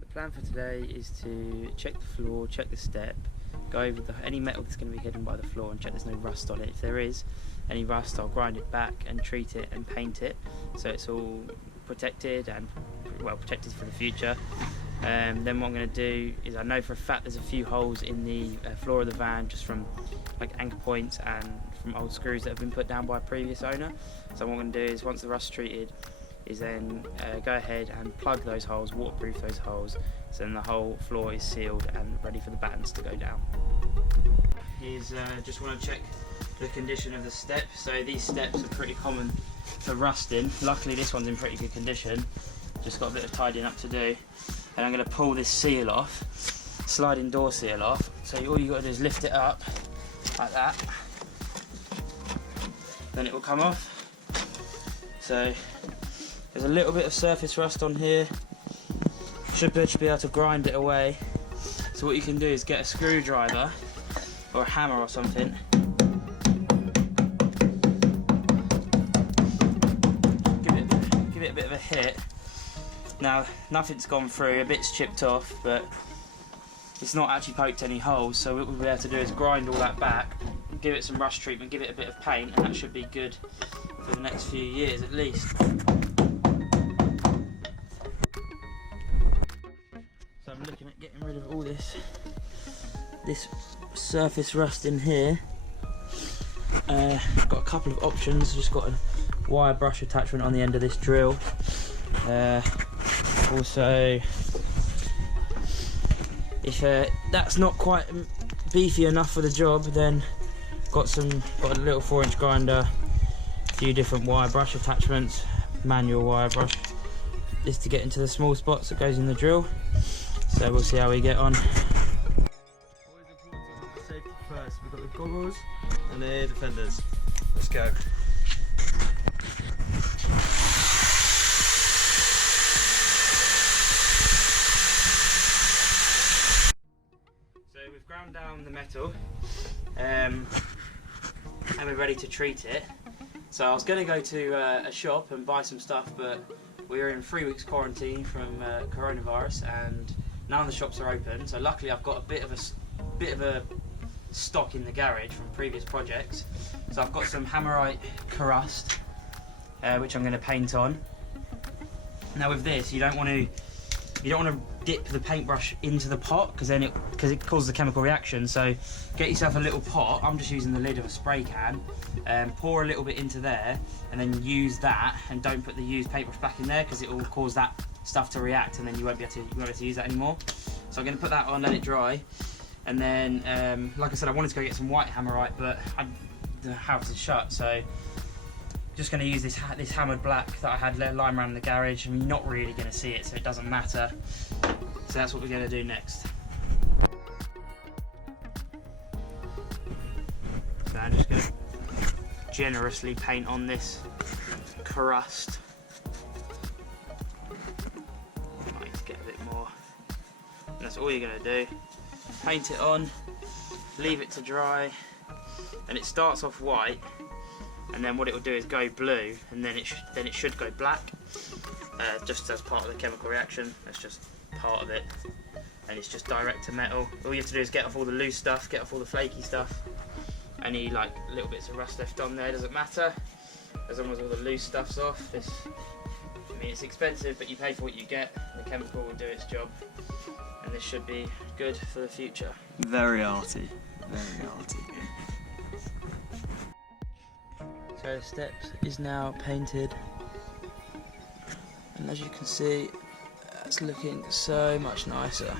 The plan for today is to check the floor, check the step, go over any metal that's going to be hidden by the floor and check there's no rust on it. If there is any rust, I'll grind it back and treat it and paint it so it's all protected and well protected for the future. Then what I'm going to do is, I know for a fact there's a few holes in the floor of the van just from like anchor points and from old screws that have been put down by a previous owner. So what I'm going to do is, once the rust's treated, is then go ahead and plug those holes, waterproof those holes, so then the whole floor is sealed and ready for the batons to go down. Just want to check the condition of the step. So these steps are pretty common for rusting. Luckily this one's in pretty good condition, just got a bit of tidying up to do. And I'm going to pull this seal off, sliding door seal off, so all you got to do is lift it up like that, then it will come off. So there's a little bit of surface rust on here, should be able to grind it away. So what you can do is get a screwdriver or a hammer or something, give it a bit of a hit. Now nothing's gone through, a bit's chipped off, but it's not actually poked any holes, so what we'll be able to do is grind all that back, give it some rust treatment, give it a bit of paint, and that should be good for the next few years at least. So I'm looking at getting rid of all this surface rust in here. Got a couple of options. Just got a wire brush attachment on the end of this drill. Also, if that's not quite beefy enough for the job, then got a little 4-inch grinder, a few different wire brush attachments, manual wire brush. This to get into the small spots that goes in the drill. So we'll see how we get on. Always important, safety first. We've got the goggles and the air defenders. Let's go. So we've ground down the metal and we're ready to treat it. So I was going to go to a shop and buy some stuff, but we were in 3 weeks quarantine from coronavirus and none of the shops are open. So luckily I've got a bit of a stock in the garage from previous projects. So I've got some hammerite crust, which I'm going to paint on. Now with this, you don't want to dip the paintbrush into the pot because it causes a chemical reaction. So get yourself a little pot. I'm just using the lid of a spray can. Pour a little bit into there, and then use that, and don't put the used paintbrush back in there because it will cause that stuff to react, and then you won't be able to use that anymore. So I'm going to put that on, let it dry, and then like I said, I wanted to go get some white hammerite, but the house is shut, so just going to use this hammered black that I had lying around in the garage. I'm not really going to see it, so it doesn't matter. So that's what we're going to do next. So I'm just going to generously paint on this crust. Might need to get a bit more. And that's all you're going to do. Paint it on, leave it to dry, and it starts off white. And then what it will do is go blue, and then it should go black, just as part of the chemical reaction. That's just part of it, and it's just direct to metal. All you have to do is get off all the loose stuff, get off all the flaky stuff. Any like little bits of rust left on there doesn't matter, as long as all the loose stuff's off. I mean, it's expensive, but you pay for what you get. The chemical will do its job, and this should be good for the future. Very arty, very arty. So the steps is now painted, and as you can see, that's looking so much nicer.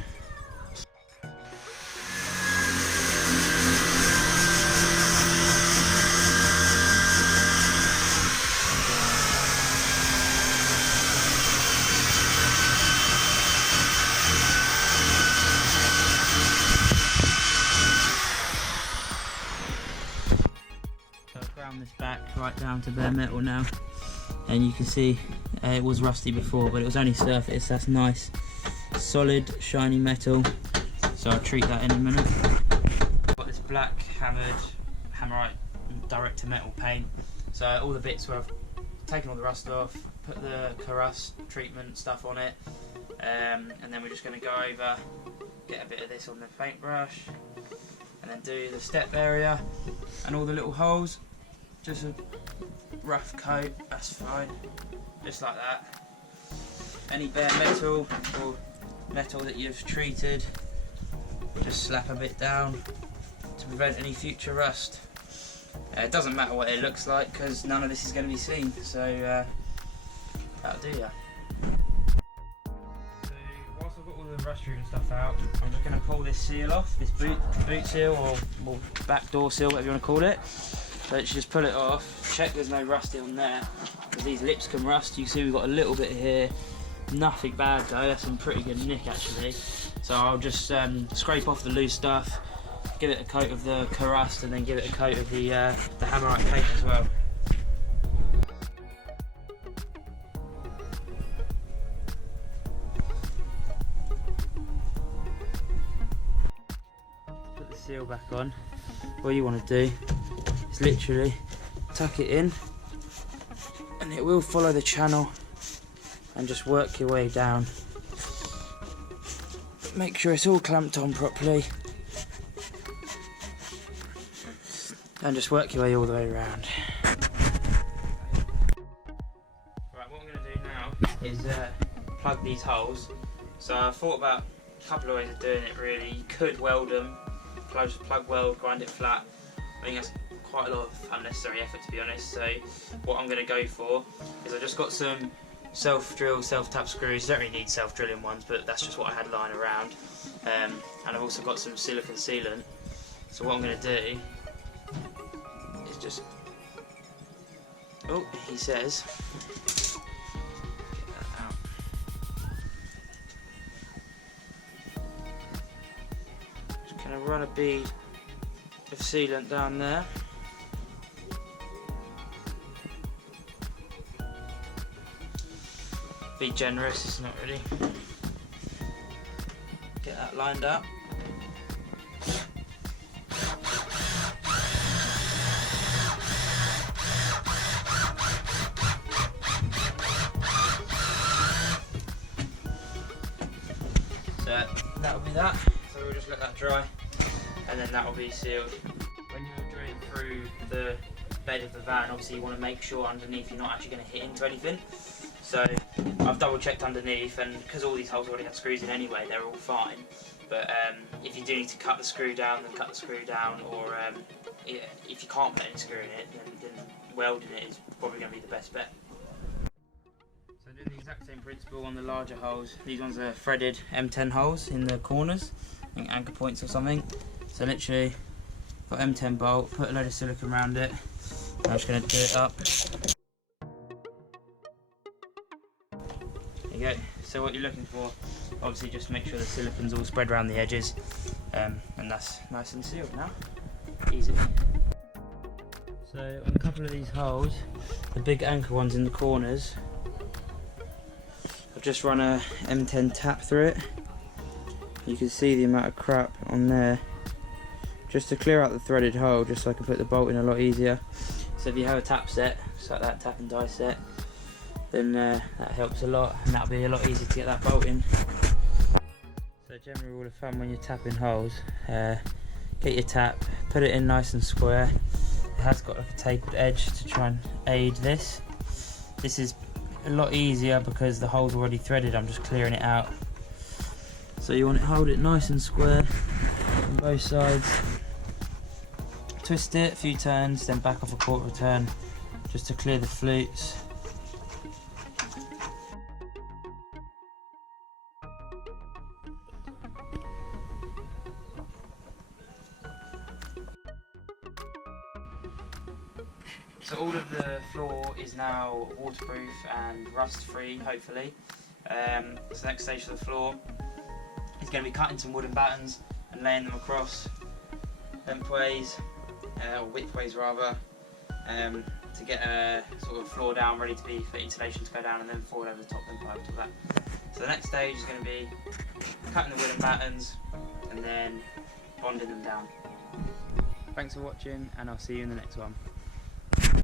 This back right down to bare metal now, and you can see it was rusty before, but it was only surface. That's nice. solid shiny metal, so I'll treat that in a minute. I've got this black hammerite direct to metal paint, so all the bits where I've taken all the rust off, put the rust treatment stuff on it, and then we're just going to go over, get a bit of this on the paintbrush, and then do the step area and all the little holes. Just a rough coat, that's fine, just like that. Any bare metal or metal that you've treated, just slap a bit down to prevent any future rust. It doesn't matter what it looks like because none of this is going to be seen, so that'll do ya. So whilst I've got all the rust treatment stuff out, I'm just going to pull this seal off, this boot seal or back door seal, whatever you want to call it. So just pull it off, check there's no rusty on there, because these lips can rust. You can see we've got a little bit here, nothing bad though, that's some pretty good nick actually. So I'll just scrape off the loose stuff, give it a coat of the rust, and then give it a coat of the hammerite paint as well. Put the seal back on. What you want to do is literally tuck it in, and it will follow the channel, and just work your way down. Make sure it's all clamped on properly, and just work your way all the way around. Right, what I'm going to do now is plug these holes. So I thought about a couple of ways of doing it really. You could weld them, plug weld, grind it flat. I think that's quite a lot of unnecessary effort, to be honest. So what I'm going to go for is I've just got some self-drill, self-tap screws. You don't really need self-drilling ones, but that's just what I had lying around. And I've also got some silicone sealant. So what I'm going to do is just, oh, he says, get that out. Just going to run a bead of sealant down there. Be generous, it's not really. Get that lined up. So that'll be that. So we'll just let that dry, and then that will be sealed. When you're drilling through the bed of the van, obviously you want to make sure underneath you're not actually going to hit into anything. So I've double checked underneath, and because all these holes already have screws in anyway, they're all fine. But if you do need to cut the screw down, then cut the screw down, or if you can't put any screw in it, then welding it is probably going to be the best bet. So doing the exact same principle on the larger holes. These ones are threaded M10 holes in the corners, I think anchor points or something. So literally, got M10 bolt, put a load of silicone around it. I'm just going to do it up. There you go. So what you're looking for, obviously just make sure the silicone's all spread around the edges, and that's nice and sealed now. Easy. So on a couple of these holes, the big anchor ones in the corners, I've just run a M10 tap through it. You can see the amount of crap on there, just to clear out the threaded hole, just so I can put the bolt in a lot easier. So if you have a tap set, just like that tap and die set, then that helps a lot, and that'll be a lot easier to get that bolt in. So general rule of thumb when you're tapping holes, get your tap, put it in nice and square. It has got like a tapered edge to try and aid this. This is a lot easier because the hole's already threaded, I'm just clearing it out. So you want to hold it nice and square on both sides. Twist it a few turns, then back off a quarter of a turn, just to clear the flutes. So all of the floor is now waterproof and rust free, hopefully. So the next stage of the floor is going to be cutting some wooden battens and laying them across lengthways, or widthways rather, to get a sort of floor down ready to be for insulation to go down, and then forward over the top and pipe to that. So the next stage is going to be cutting the wooden batons and then bonding them down. Thanks for watching, and I'll see you in the next one.